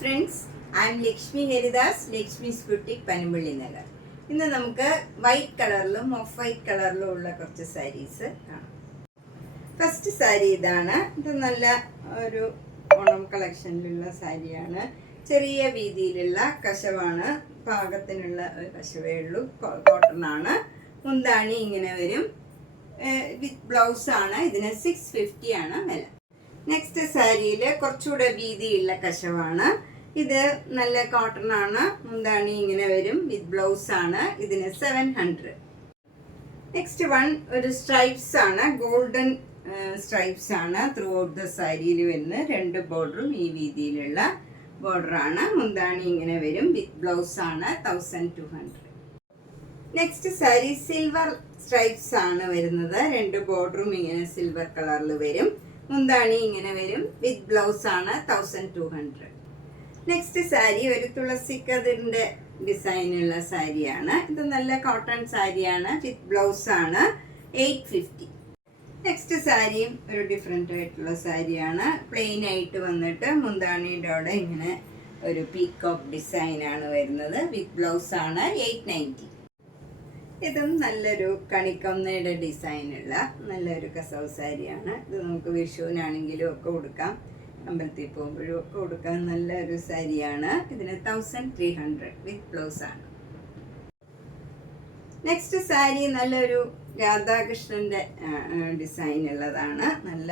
Friends, I M Lakshmi Haridas, Lakshmi's boutique, Panampilly Nagar. ഇന്ന് നമുക്ക് white കളറിലും ഓഫ് വൈറ്റ് കളറിലും ഉള്ള കുറച്ച് സാരീസ് കാണാം. ഫസ്റ്റ് സാരി ഇതാണ്. ഇത് നല്ല ഒരു ഓണം കളക്ഷനിലുള്ള സാരിയാണ്. ചെറിയ വീതിയിലുള്ള കശവാണ്, പാകത്തിനുള്ള ഒരു കശവേ ഉള്ളൂ. കോട്ടൺ ആണ്. മുന്താണി ഇങ്ങനെ വരും. വിത്ത് ബ്ലൗസ് ആണ്. ഇതിന് 650 ആണ് വില. നെക്സ്റ്റ് സാരിയിൽ കുറച്ചുകൂടെ വീതിയുള്ള കശവാണ്. ഇത് നല്ല കോട്ടൺ ആണ്. മുന്താണി ഇങ്ങനെ വരും. വിത്ത് ബ്ലൗസ് ആണ്. ഇതിന് 700. നെക്സ്റ്റ് വൺ ഒരു സ്ട്രൈപ്സ് ആണ്. ഗോൾഡൻ സ്ട്രൈപ്സ് ആണ് ത്രൂ ഔട്ട് ദ സാരിയിൽ വരുന്ന. രണ്ട് ബോർഡറും ഈ വീതിയിലുള്ള ബോർഡറാണ്. മുന്താണി ഇങ്ങനെ വരും. വിത്ത് ബ്ലൗസ് ആണ്. 1200. നെക്സ്റ്റ് സാരി സിൽവർ സ്ട്രൈപ്സ് ആണ് വരുന്നത്. രണ്ട് ബോർഡറും ഇങ്ങനെ സിൽവർ കളറിൽ വരും. മുന്താണി ഇങ്ങനെ വരും. വിത്ത് ബ്ലൗസ് ആണ്. 1200. നെക്സ്റ്റ് സാരി ഒരു തുളസിക്കതിറിന്റെ ഡിസൈനുള്ള സാരിയാണ്. ഇത് നല്ല കോട്ടൺ സാരിയാണ്. വിത്ത് ബ്ലൗസ് ആണ്. 850. നെക്സ്റ്റ് സാരിയും ഒരു ഡിഫറെൻ്റ് ആയിട്ടുള്ള സാരിയാണ്. പ്ലെയിൻ ആയിട്ട് വന്നിട്ട് മുന്താണിയുടെ അവിടെ ഇങ്ങനെ ഒരു പീക്കോക്ക് ഡിസൈൻ ആണ് വരുന്നത്. വിത്ത് ബ്ലൗസ് ആണ്. 890. ഇതും നല്ലൊരു കണിക്കൊന്നയുടെ ഡിസൈനുള്ള നല്ലൊരു കസവ് സാരിയാണ്. ഇത് നമുക്ക് വിഷുവിനാണെങ്കിലും ഒക്കെ കൊടുക്കാം, അമ്പലത്തിൽ പോകുമ്പോഴും ഒക്കെ കൊടുക്കാൻ നല്ലൊരു സാരിയാണ്. ഇതിന് 1300 വിത്ത് ബ്ലൗസ് ആണ്. നെക്സ്റ്റ് സാരി നല്ലൊരു രാധാകൃഷ്ണന്റെ ഡിസൈൻ ഉള്ളതാണ്. നല്ല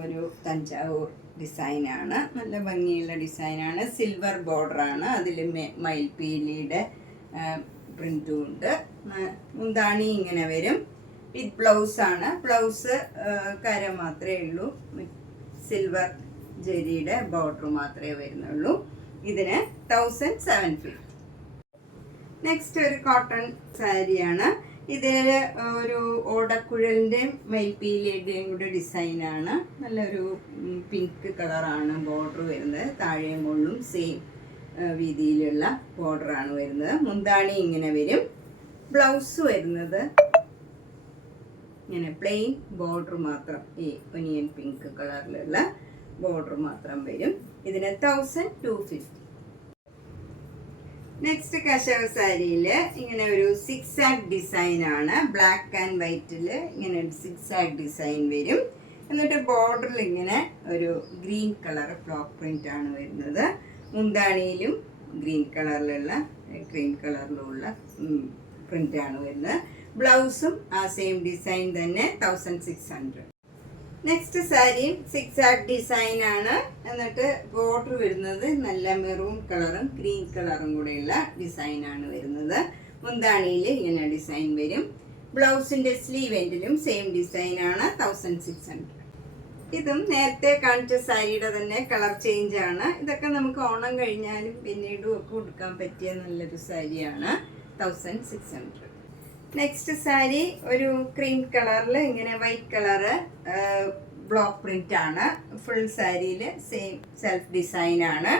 ഒരു തഞ്ചാവൂർ ഡിസൈനാണ്. നല്ല ഭംഗിയുള്ള ഡിസൈനാണ്. സിൽവർ ബോർഡറാണ്. അതിൽ മയിൽപീലിയുടെ പ്രിന്റും ഉണ്ട്. മുന്താണി ഇങ്ങനെ വരും. വിത്ത് ബ്ലൗസ് ആണ്. ബ്ലൗസ് കര മാത്രമേ ഉള്ളൂ. സിൽവർ ജെരിയുടെ ബോർഡർ മാത്രമേ വരുന്നുള്ളൂ. ഇതിന് 1750. നെക്സ്റ്റ് ഒരു കോട്ടൺ സാരിയാണ്. ഇതിൽ ഒരു ഓടക്കുഴലിൻ്റെയും മയിൽപ്പീലിയുടെയും കൂടെ ഡിസൈനാണ്. നല്ലൊരു പിങ്ക് കളറാണ് ബോർഡർ വരുന്നത്. താഴെയും മുകളിലും സെയിം വീതിയിലുള്ള ബോർഡറാണ് വരുന്നത്. മുന്താണി ഇങ്ങനെ വരും. ബ്ലൗസ് വരുന്നത് ഇങ്ങനെ പ്ലെയിൻ ബോർഡർ മാത്രം, ഈ ഒനിയൻ പിങ്ക് കളറിലുള്ള ബോർഡർ മാത്രം വരും. ഇതിന് 1250. നെക്സ്റ്റ് കശവ് സാരിയിൽ ഇങ്ങനെ ഒരു സിക്സാഗ് ഡിസൈൻ ആണ്. ബ്ലാക്ക് ആൻഡ് വൈറ്റിൽ ഇങ്ങനെ ഒരു സിക്സാഗ് ഡിസൈൻ വരും. എന്നിട്ട് ബോർഡറിൽ ഇങ്ങനെ ഒരു ഗ്രീൻ കളർ ഫ്ലോക്ക് പ്രിന്റ് ആണ് വരുന്നത്. മുന്താണിയിലും ഗ്രീൻ കളറിലുള്ള പ്രിന്റ് ആണ് വരുന്നത്. ബ്ലൗസും ആ സെയിം ഡിസൈൻ തന്നെ. 1600. നെക്സ്റ്റ് സാരിയും സിക്സാഗ് ഡിസൈൻ ആണ്. എന്നിട്ട് ബോർഡർ വരുന്നത് നല്ല മെറൂൺ കളറും ഗ്രീൻ കളറും കൂടെയുള്ള ഡിസൈൻ ആണ് വരുന്നത്. മുന്താണിയിൽ ഇങ്ങനെ ഡിസൈൻ വരും. ബ്ലൗസിന്റെ സ്ലീവ് എൻഡിലും സെയിം ഡിസൈൻ ആണ്. 1600. ഇതും നേരത്തെ കാണിച്ച സാരിയുടെ തന്നെ കളർ ചേഞ്ച് ആണ്. ഇതൊക്കെ നമുക്ക് ഓണം കഴിഞ്ഞാലും പിന്നീടും ഒക്കെ കൊടുക്കാൻ പറ്റിയ നല്ലൊരു സാരിയാണ്. 1600. നെക്സ്റ്റ് സാരി ഒരു ക്രീം കളറിൽ ഇങ്ങനെ വൈറ്റ് കളറ് ബ്ലോക്ക് പ്രിന്റ് ആണ്. ഫുൾ സാരിയിൽ സെയിം സെൽഫ് ഡിസൈൻ ആണ്.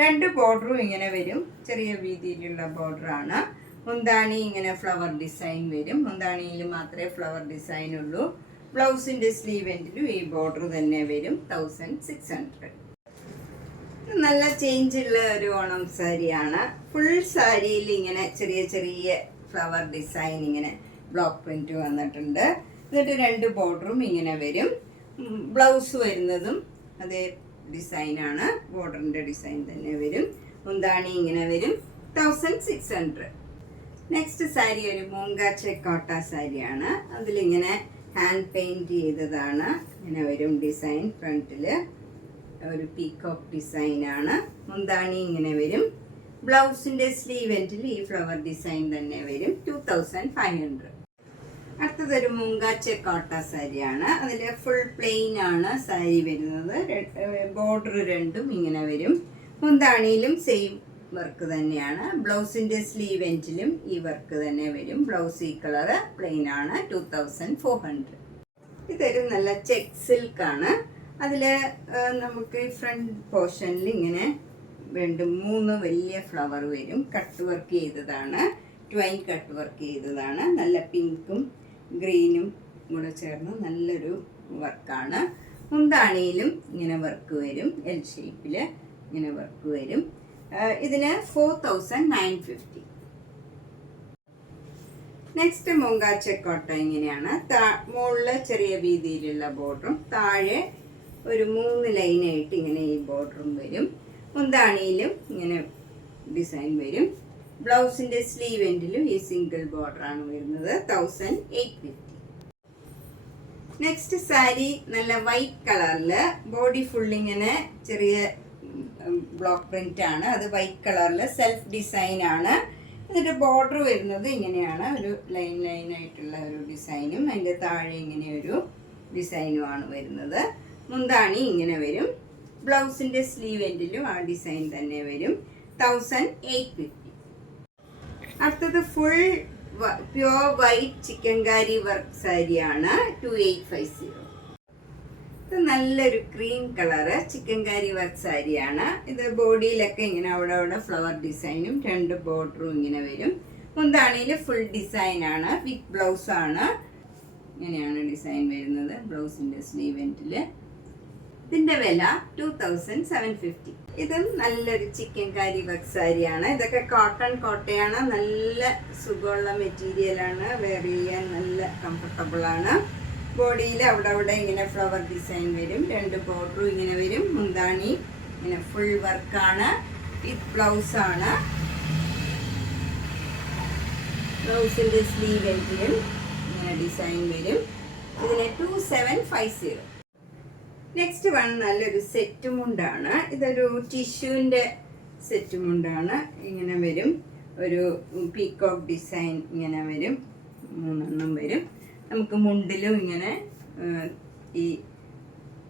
രണ്ട് ബോർഡറും ഇങ്ങനെ വരും. ചെറിയ വീതിയിലുള്ള ബോർഡറാണ്. മുന്താണി ഇങ്ങനെ ഫ്ലവർ ഡിസൈൻ വരും. മുന്താണിയിൽ മാത്രമേ ഫ്ലവർ ഡിസൈൻ ഉള്ളൂ. ബ്ലൗസിന്റെ സ്ലീവ് എൻഡിലും ഈ ബോർഡർ തന്നെ വരും. 1600. നല്ല ചേഞ്ച് ഉള്ള ഒരു ഓണം സാരിയാണ്. ഫുൾ സാരിയിൽ ഇങ്ങനെ ചെറിയ ചെറിയ ഫ്ലവർ ഡിസൈൻ ഇങ്ങനെ ബ്ലോക്ക് പ്രിന്റ് വന്നിട്ടുണ്ട്. എന്നിട്ട് രണ്ട് ബോർഡറും ഇങ്ങനെ വരും. ബ്ലൗസ് വരുന്നതും അതേ ഡിസൈനാണ്. ബോർഡറിന്റെ ഡിസൈൻ തന്നെ വരും. മുന്താണി ഇങ്ങനെ വരും. 1600. നെക്സ്റ്റ് സാരി ഒരു മൂങ്കാച്ചെ കോട്ട സാരിയാണ്. അതിലിങ്ങനെ ഹാൻഡ് പെയിന്റ് ചെയ്തതാണ്. ഇങ്ങനെ വരും ഡിസൈൻ. ഫ്രണ്ടില് ഒരു പീകോക്ക് ഡിസൈൻ ആണ്. മുന്താണി ഇങ്ങനെ വരും. ബ്ലൗസിന്റെ സ്ലീവ് എൻഡിൽ ഈ ഫ്ലവർ ഡിസൈൻ തന്നെ വരും. 2500. അടുത്തതൊരു മൂങ്കാച്ചെ കോട്ട സാരിയാണ്. അതിൽ ഫുൾ പ്ലെയിൻ ആണ് സാരി വരുന്നത്. ബോർഡർ രണ്ടും ഇങ്ങനെ വരും. മുന്താണിയിലും സെയിം വർക്ക് തന്നെയാണ്. ബ്ലൗസിന്റെ സ്ലീവ് എൻഡിലും ഈ വർക്ക് തന്നെ വരും. ബ്ലൗസ് ഈ കളറ് പ്ലെയിൻ ആണ്. 2400. ഇതൊരു നല്ല ചെക്ക് സിൽക്ക് ആണ്. അതിൽ നമുക്ക് ഫ്രണ്ട് പോർഷനിൽ ഇങ്ങനെ 2-3 വലിയ ഫ്ലവർ വരും. കട്ട് വർക്ക് ചെയ്തതാണ്. ട്വൈൻ കട്ട് വർക്ക് ചെയ്തതാണ്. നല്ല പിങ്കും ഗ്രീനും കൂടെ ചേർന്ന് നല്ലൊരു വർക്കാണ്. മുന്താണിയിലും ഇങ്ങനെ വർക്ക് വരും. എൽ ഷേപ്പിൽ ഇങ്ങനെ വർക്ക് വരും. ഇതിന് 4950. നെക്സ്റ്റ് മൊങ്കാച്ചക്കോട്ട ഇങ്ങനെയാണ്. മുകളിൽ ചെറിയ വീതിയിലുള്ള ബോർഡറും താഴെ ഒരു 3 ലൈനായിട്ട് ഇങ്ങനെ ഈ ബോർഡറും വരും. മുന്താണിയിലും ഇങ്ങനെ ഡിസൈൻ വരും. ബ്ലൗസിൻ്റെ സ്ലീവ് എൻഡിലും ഈ സിംഗിൾ ബോർഡറാണ് വരുന്നത്. 1850. നെക്സ്റ്റ് സാരി നല്ല വൈറ്റ് കളറിൽ ബോഡി ഫുള്ളിങ്ങനെ ചെറിയ ബ്ലോക്ക് പ്രിന്റ് ആണ്. അത് വൈറ്റ് കളറിൽ സെൽഫ് ഡിസൈൻ ആണ്. എന്നിട്ട് ബോർഡർ വരുന്നത് ഇങ്ങനെയാണ്. ഒരു ലൈൻ ആയിട്ടുള്ള ഒരു ഡിസൈനും അതിൻ്റെ താഴെ ഇങ്ങനെ ഒരു ഡിസൈനുമാണ് വരുന്നത്. മുന്താണി ഇങ്ങനെ വരും. ബ്ലൗസിൻ്റെ സ്ലീവ് എൻഡിലും ആ ഡിസൈൻ തന്നെ വരും. 1850. അടുത്തത് full pure white chikankari work സാരിയാണ്. 2850. ഇത് നല്ലൊരു ക്രീം കളറ് ചിക്കൻകാരി വർക്ക് സാരിയാണ്. ഇത് ബോഡിയിലൊക്കെ ഇങ്ങനെ അവിടെ ഫ്ലവർ ഡിസൈനും 2 ബോർഡറും ഇങ്ങനെ വരും. മുന്താണിയിൽ ഫുൾ ഡിസൈനാണ്. വിത്ത് ബ്ലൗസാണ്. ഇങ്ങനെയാണ് ഡിസൈൻ വരുന്നത് ബ്ലൗസിൻ്റെ സ്ലീവ് എൻഡിൽ. ഇതിൻ്റെ വില 2750. ഇതും നല്ലൊരു ചിക്കൻകാരി വർക്ക് സാരിയാണ്. ഇതൊക്കെ കോട്ടയാണ്. നല്ല സുഖമുള്ള മെറ്റീരിയലാണ്. വെയർ ചെയ്യാൻ നല്ല കംഫർട്ടബിളാണ്. ബോഡിയിൽ അവിടെ ഇങ്ങനെ ഫ്ലവർ ഡിസൈൻ വരും. 2 ബോർഡറും ഇങ്ങനെ വരും. മുന്താണി ഇങ്ങനെ ഫുൾ വർക്കാണ്. വിത്ത് ബ്ലൗസാണ്. ബ്ലൗസിൻ്റെ സ്ലീവ് എൻഡിലും ഇങ്ങനെ ഡിസൈൻ വരും. ഇതിന് 2750. നെക്സ്റ്റ് വൺ നല്ലൊരു സെറ്റ് മുണ്ടാണ്. ഇതൊരു ടിഷ്യൂവിൻ്റെ സെറ്റ് മുണ്ടാണ്. ഇങ്ങനെ വരും. ഒരു പീക്കോക്ക് ഡിസൈൻ ഇങ്ങനെ വരും. 3 എണ്ണം വരും. നമുക്ക് മുണ്ടിലും ഇങ്ങനെ ഈ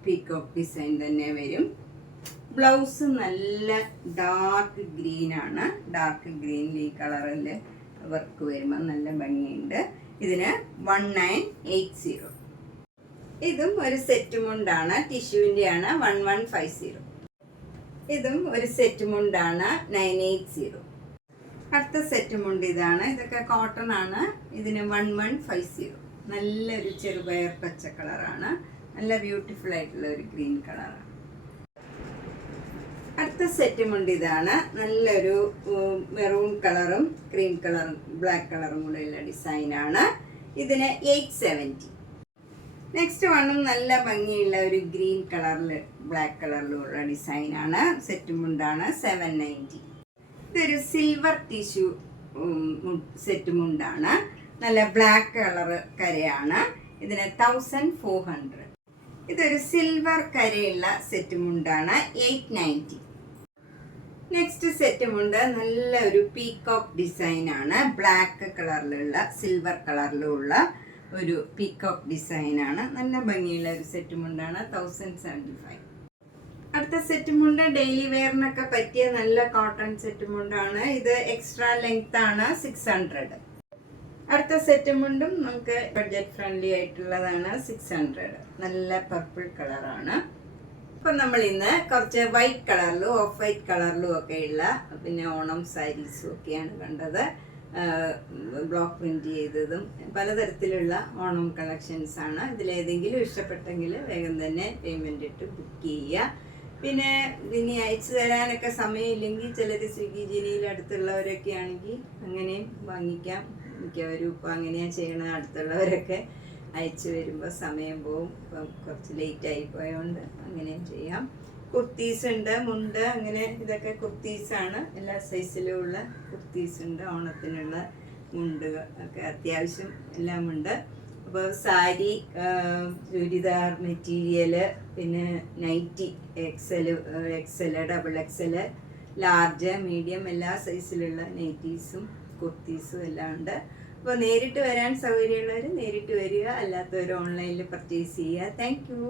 പീക്കോക്ക് ഡിസൈൻ തന്നെ വരും. ബ്ലൗസ് നല്ല ഡാർക്ക് ഗ്രീനാണ്. ഡാർക്ക് ഗ്രീനിൽ ഈ കളറിൽ വർക്ക് വരുമ്പോൾ നല്ല ഭംഗിയുണ്ട്. ഇതിന് 1980. ഇതും ഒരു സെറ്റ് മുണ്ടാണ്. ടിഷ്യൂവിൻ്റെയാണ്. 1150. ഇതും ഒരു സെറ്റ് മുണ്ടാണ്. 980. അടുത്ത സെറ്റ് മുണ്ട് ഇതാണ്. ഇതൊക്കെ കോട്ടൺ ആണ്. ഇതിന് 1150. നല്ലൊരു ചെറുപയർ പച്ച കളറാണ്. നല്ല ബ്യൂട്ടിഫുൾ ആയിട്ടുള്ള ഒരു ഗ്രീൻ കളറാണ്. അടുത്ത സെറ്റ് മുണ്ട് ഇതാണ്. നല്ലൊരു മെറൂൺ കളറും ക്രീം കളറും ബ്ലാക്ക് കളറും കൂടെ ഉള്ള ഡിസൈനാണ്. ഇതിന് 870. നെക്സ്റ്റ് വണ്ണും നല്ല ഭംഗിയുള്ള ഒരു ഗ്രീൻ കളറിൽ ബ്ലാക്ക് കളറിലുള്ള ഡിസൈനാണ്. സെറ്റ് മുണ്ടാണ്. 790. ഇതൊരു സിൽവർ ടിഷ്യൂ സെറ്റ് മുണ്ടാണ്. നല്ല ബ്ലാക്ക് കളറ് കരയാണ്. ഇതിന് 1400. ഇതൊരു സിൽവർ കരയുള്ള സെറ്റ് മുണ്ടാണ്. 890. നെക്സ്റ്റ് സെറ്റ് മുണ്ട് നല്ല ഒരു പീക്കോക്ക് ഡിസൈനാണ്. ബ്ലാക്ക് കളറിലുള്ള സിൽവർ കളറിലുള്ള ഒരു പീക്കോക്ക് ഡിസൈനാണ്. നല്ല ഭംഗിയുള്ള ഒരു സെറ്റ് മുണ്ടാണ്. 1075. അടുത്ത സെറ്റ് മുണ്ട് ഡെയിലി വെയറിനൊക്കെ പറ്റിയ നല്ല കോട്ടൺ സെറ്റ് മുണ്ടാണ്. ഇത് എക്സ്ട്രാ ലെങ്ത് ആണ്. 600. അടുത്ത സെറ്റ് മുണ്ടും നമുക്ക് ബഡ്ജറ്റ് ഫ്രണ്ട്ലി ആയിട്ടുള്ളതാണ്. 600. നല്ല പർപ്പിൾ കളറാണ്. അപ്പം നമ്മൾ ഇന്ന് കുറച്ച് വൈറ്റ് കളറിലും ഓഫ് വൈറ്റ് കളറിലും ഒക്കെയുള്ള പിന്നെ ഓണം സാരീസും ഒക്കെയാണ് കണ്ടത്. ബ്ലോക്ക് പ്രിന്റ് ചെയ്തതും പലതരത്തിലുള്ള ഓണം കളക്ഷൻസ് ആണ്. ഇതിലേതെങ്കിലും ഇഷ്ടപ്പെട്ടെങ്കിൽ വേഗം തന്നെ പേയ്മെന്റ് ഇട്ട് ബുക്ക് ചെയ്യുക. പിന്നെ ഇനി അയച്ചു തരാനൊക്കെ സമയമില്ലെങ്കിൽ ചിലർ സ്വിഗ്ഗി ജിനിയിൽ അടുത്തുള്ളവരൊക്കെ ആണെങ്കിൽ അങ്ങനെയും വാങ്ങിക്കാം. മിക്കവരും ഇപ്പോൾ അങ്ങനെയാണ് ചെയ്യണത്. അടുത്തുള്ളവരൊക്കെ അയച്ചു വരുമ്പോൾ സമയം പോവും. ഇപ്പം കുറച്ച് ലേറ്റ് ആയി പോയതുകൊണ്ട് അങ്ങനെയും ചെയ്യാം. കുർത്തീസ് ഉണ്ട്, മുണ്ട്, അങ്ങനെ ഇതൊക്കെ കുർത്തീസാണ്. എല്ലാ സൈസിലും ഉള്ള കുർത്തീസ് ഉണ്ട്. ഓണത്തിനുള്ള മുണ്ട് ഒക്കെ അത്യാവശ്യം എല്ലാം ഉണ്ട്. അപ്പോൾ സാരി, ചുരിദാർ മെറ്റീരിയല്, പിന്നെ nighty XL, double XL, large, medium എല്ലാ സൈസിലുള്ള നൈറ്റീസും കുർത്തീസും എല്ലാം ഉണ്ട്. അപ്പോൾ നേരിട്ട് വരാൻ സൗകര്യമുള്ളവർ നേരിട്ട് വരിക. അല്ലാത്തവർ ഓൺലൈനിൽ പർച്ചേസ് ചെയ്യുക. Thank you.